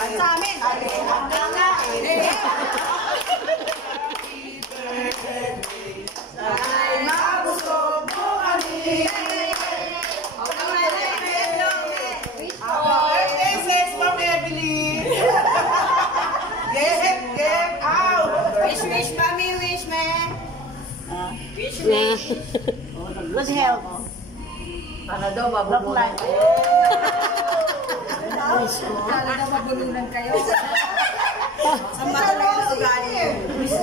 Sa amin. Wish, mami, wish, man. Wish. Good health. Para daw mabulunan kayo. Para daw mabulunan kayo.